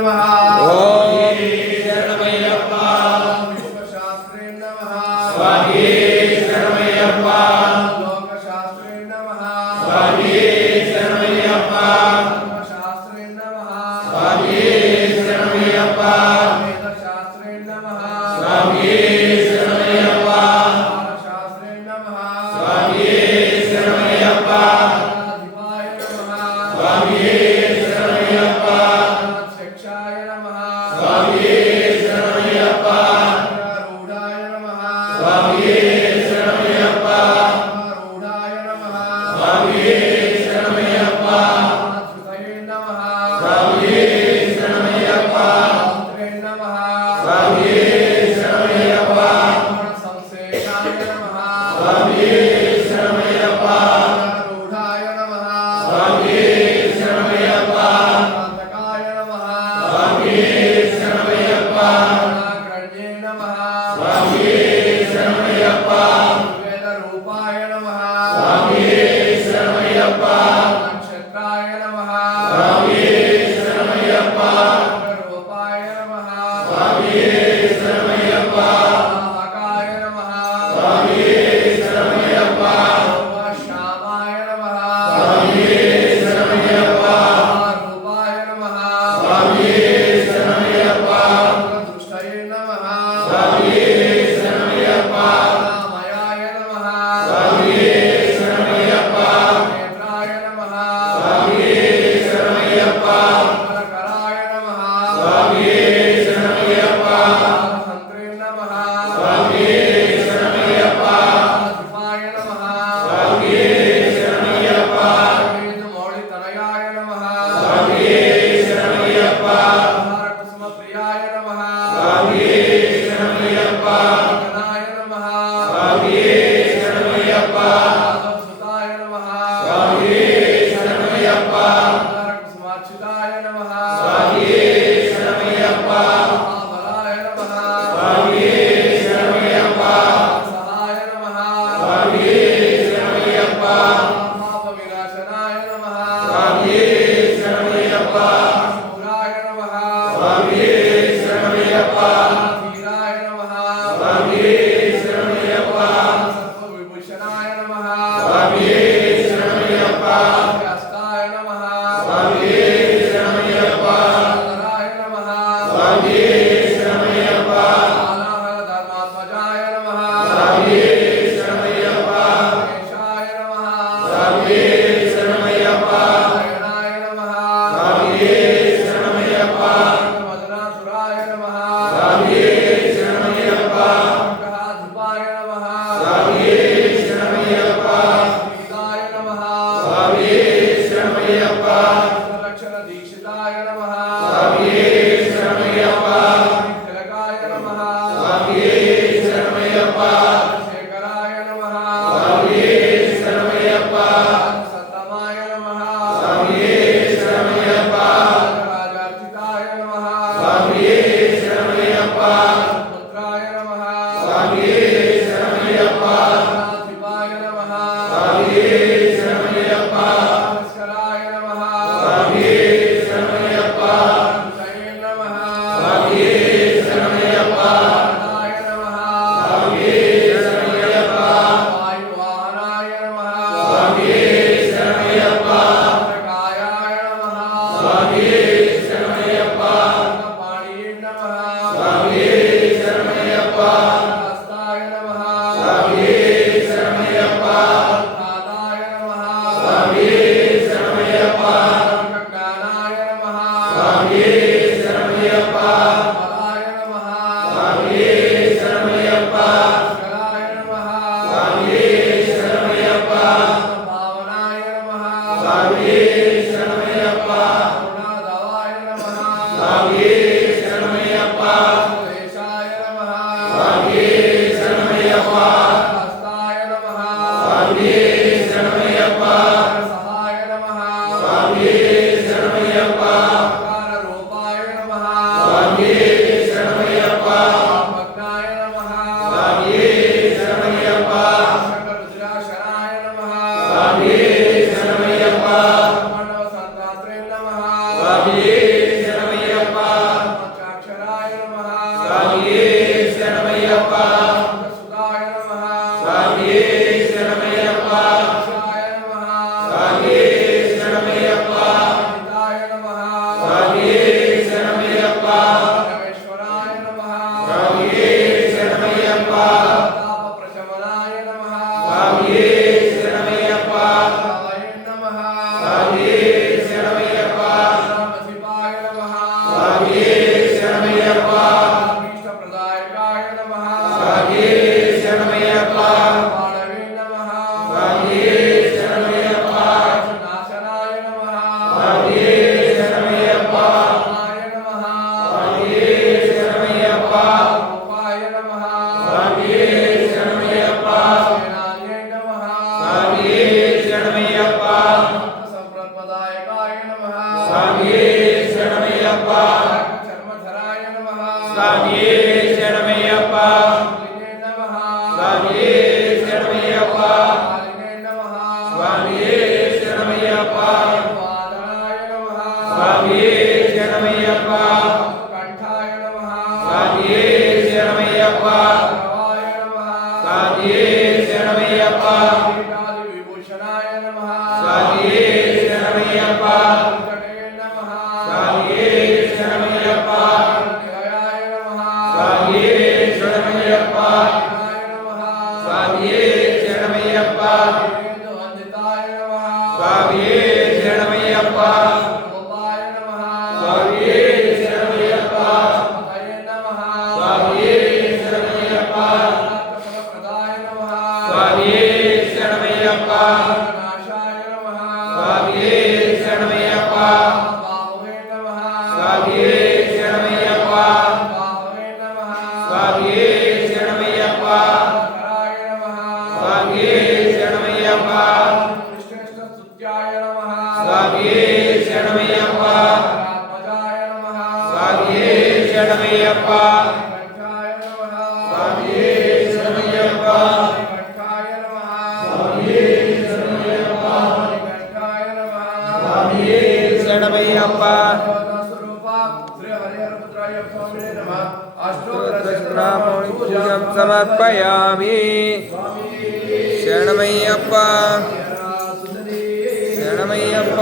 नमः ओम शरणमय्यप्पा विश्वशास्त्रे नमः स्वामी शरणमय्यप्पा लोकशास्त्रे नमः स्वामी शरणमय्यप्पा धर्मशास्त्रे नमः स्वामी शरणमय्यप्पा वेदशास्त्रे नमः स्वामी शरणमय्यप्पा शास्त्रे नमः स्वामी शरणमय्यप्पा अधिपाय नमः स्वामी शरणमय्यप्पा शिक्षाय नमः स्वामी शरणमय्यप्पा रूढाय नमः स्वामी शरणमय्यप्पा रूढाय नमः स्वामी शरणमय्यप्पा श्रुतये नमः स्वामी शरणमय्यप्पा मंत्रे नमः स्वामी शरणमय्यप्पा संशेषाय नमः स्वामी शरणमय्यप्पा रूढाय नमः स्वामी शरणमय्यप्पा कांतकाय नमः स्वामी शरणमय्यप्पा गण्ये नमः स्वामी शरणमय्यप्पा वेदरूपाय नमः स्वामी शरणमय्यप्पा नक्षत्राय नमः स्वामी शरणमय्यप्पा रूपाय नमः स्वामी शरणमय्यप्पा आकाय नमः स्वामी शरणमय्यप्पा श्यामाय नमः स्वामी शरणमय्यप्पा रूपाय नमः स्वामी शरणमय्यप्पा दृष्टये नमः स्वामी शरणमय्यप्पा मयाय नमः स्वामी शरणमय्यप्पा नेत्राय नमः स्वामी शरणमय्यप्पा कराय नमः स्वामी शरणमय्यप्पा हन्त्रे नमः स्वामी शरणमय्यप्पा अधिपाय नमः स्वामी शरणमय्यप्पा वेदमौलितनयाय नमः स्वामी शरणमय्यप्पा कुसुमप्रियाय नमः स्वामी शरणमय्यप्पा गणाय नमः स्वामी शरणमय्यप्पा सुताय नमः स्वामी शरणमय्यप्पा कुसुमाच्युताय नमः स्वामी शरणमय्यप्पा बलाय नमः स्वामी शरणमय्यप्पा सहाय नमः स्वामी शरणमय्यप्पा पापविनाशनाय नमः स्वामी शरणमय्यप्पा शूराय नमः स्वामी शरणमय्यप्पा धीराय नमः स्वामी शरणमय्यप्पा सर्वविभूषणाय नमः स्वामी शरणमय्यप्पा हस्ताय नमः स्वामी शरणमय्यप्पा धराय नमः स्वामी शरणमय्यप्पा धर्मात्मजाय नमः स्वामी शरणमय्यप्पा गणेशाय नमः स्वामी शरणमय्यप्पा नारायणाय नमः स्वामी शरणमय्यप्पा मदनासुराय नमः स्वामी शरणमय्यप्पा ग्रहाधिपाय नमः स्वामी शरणमय्यप्पा सीताय नमः स्वामी शरणमय्यप्पा लक्षणदीक्षिताय नमः स्वामी शरणमय्यप्पा तिलकाय नमः स्वामी शरणमय्यप्पा शेखराय नमः स्वामी शरणमय्यप्पा सत्तमाय नमः स्वामी शरणमय्यप्पा राजार्चिताय नमः स्वामी शरणमय्यप्पा पुत्राय नमः स्वामी शरणमय्यप्पा अधिपाय नमः स्वामी शरणमय्यप्पा भास्कराय नमः स्वामी शरणमय्यप्पा जये नमः स्वामी शरणमय्यप्पा नाराय नमः स्वामी शरणमय्यप्पा वायुवाहनाय नमः स्वामी शरणमय्यप्पा कायाय नमः स्वामी शरणमय्यप्पा पाणिये नमः स्वामी शरणमय्यप्पा हस्ताय नमः स्वामी शरणमय्यप्पा पादाय नमः स्वामी शरणमय्यप्पा ज्ञानाय नमः स्वामी शरणमय्यप्पा बलाय नमः स्वामी शरणमय्यप्पा शराय नमः स्वामी शरणमय्यप्पा भावनाय नमः स्वामी शरणमय्यप्पा करुणादवाय नमः स्वामी शरणमय्यप्पा देशाय नमः स्वामी शरणमय्यप्पा हस्ताय नमः स्वामी शरणमय्यप्पा सहाय नमः स्वामी शरणमय्यप्पा रूपाय नमः स्वामी शरणमय्यप्पा भग्नाय नमः स्वामी शरणमय्यप्पा रुद्राशनाय नमः स्वामी शरणमय्यप्पा मानव संतात्रे नमः स्वामी शरणमय्यप्पा ಸ್ವಾಮಿಯೇ ಶರಣಮಯ್ಯಪ್ಪ ಇಷ್ಟಪ್ರದಾಯಕಾಯ ನಮಃ ಸ್ವಾಮಿಯೇ ಶರಣಮಯ್ಯಪ್ಪ ಬಾಳವೇ ನಮಃ ಸ್ವಾಮಿಯೇ ಶರಣಮಯ್ಯಪ್ಪ ನಾಶನಾಯ ನಮಃ ಸ್ವಾಮಿಯೇ ಶರಣಮಯ್ಯಪ್ಪ ನಾಯ ನಮಃ ಸ್ವಾಮಿಯೇ ಶರಣಮಯ್ಯಪ್ಪ ರೂಪಾಯ ನಮಃ ಸ್ವಾಮಿಯೇ ಶರಣಮಯ್ಯಪ್ಪ ಸೇನಾನ್ಯೈ ನಮಃ ಸ್ವಾಮಿಯೇ ಶರಣಮಯ್ಯಪ್ಪ ಸಂಪ್ರದಾಯಕಾಯ ನಮಃ ಸ್ವಾಮಿಯೇ ಶರಣಮಯ್ಯಪ್ಪ ಚರ್ಮಧರಾಯ ನಮಃ ಸ್ವಾಮಿಯೇ ಶರಣಮಯ್ಯಪ್ಪ ಲಿಂಗೇ ನಮಃ ಸ್ವಾಮಿಯೇ ಶರಣಮಯ್ಯಪ್ಪ ಲಿಂಗೇ ನಮಃ ಸ್ವಾಮಿಯೇ ಶರಣಮಯ್ಯಪ್ಪ ವಾದನಾಯ ನಮಃ ಸ್ವಾಮಿಯೇ ಶರಣಮಯ್ಯಪ್ಪ ಕಂಠಾಯ ನಮಃ ಸ್ವಾಮಿಯೇ ಶರಣಮಯ್ಯಪ್ಪ ಭಗವಾಯ ನಮಃ ಸ್ವಾಮಿಯೇ ಶರಣಮಯ್ಯಪ್ಪ ಕಿರೀಟಾದಿ ವಿಭೂಷಣಾಯ ನಮಃ ಸ್ವಾಮಿಯೇ ಶರಣಮಯ್ಯಪ್ಪ ವೆಂಕಟೇ ನಮಃ ಸ್ವಾಮಿಯೇ ಶರಣಮಯ್ಯಪ್ಪ ನಿಲಯಾಯ ನಮಃ ಸ್ವಾಮಿಯೇ ಶರಣಮಯ್ಯಪ್ಪ ವಿನಾಯ ನಮಃ ಸ್ವಾಮಿಯೇ ಶರಣಮಯ್ಯಪ್ಪ ವೇದ ವಂದಿತಾಯ ನಮಃ ಸ್ವಾಮಿಯೇ ಶರಣಮಯ್ಯಪ್ಪ ರೂಪಾಯ ನಮಃ ಸ್ವಾಮಿಯೇ ಶರಣಮಯ್ಯಪ್ಪ ಹರಯೇ ನಮಃ ಸ್ವಾಮಿಯೇ ಶರಣಮಯ್ಯಪ್ಪ ಫಲಪ್ರದಾಯ ನಮಃ ಸ್ವಾಮಿಯೇ ಶರಣಮಯ್ಯಪ್ಪ ನಾಶಾಯ ನಮಃ ಸ್ವಾಮಿಯೇ ಶರಣಮಯ್ಯಪ್ಪ ಬಾಹುವೇ ನಮಃ ಸ್ವಾಮಿಯೇ ಶರಣಮಯ್ಯಪ್ಪ ಬಾಹುವೇ ನಮಃ ಸ್ವಾಮಿಯೇ ಶರಣಮಯ್ಯಪ್ಪ ಕರಾಯ ನಮಃ ಸ್ವಾಮಿಯೇ ಶರಣಮಯ್ಯಪ್ಪ ವಿಷ್ಣುಷ್ಟ ಸ್ತುತ್ಯಾಯ ನಮಃ ಸ್ವಾಮಿಯೇ ಶರಣಮಯ್ಯಪ್ಪ ಆತ್ಮಜಾಯ ನಮಃ ಸ್ವಾಮಿಯೇ ಶರಣಮಯ್ಯಪ್ಪ ಕಂಠಾಯ ನಮಃ ಸ್ವಾಮಿಯೇ ಶರಣಮಯ್ಯಪ್ಪ ಕಂಠಾಯ ನಮಃ ಸ್ವಾಮಿಯೇ ಶರಣಮಯ್ಯಪ್ಪ ಕಂಠಾಯ ನಮಃ ಸ್ವಾಮಿಯೇ ಶರಣಮಯ್ಯಪ್ಪ ಸ್ವರೂಪ ಶ್ರೀ ಹರಿಹರ ಪುತ್ರಾಯ ಸ್ವಾಮಿನೇ ನಮಃ ಪೂಜಂ ಸಮರ್ಪಯಾಮಿ ಶರಣಮಯ್ಯಪ್ಪ ಶರಣಮಯ್ಯಪ್ಪ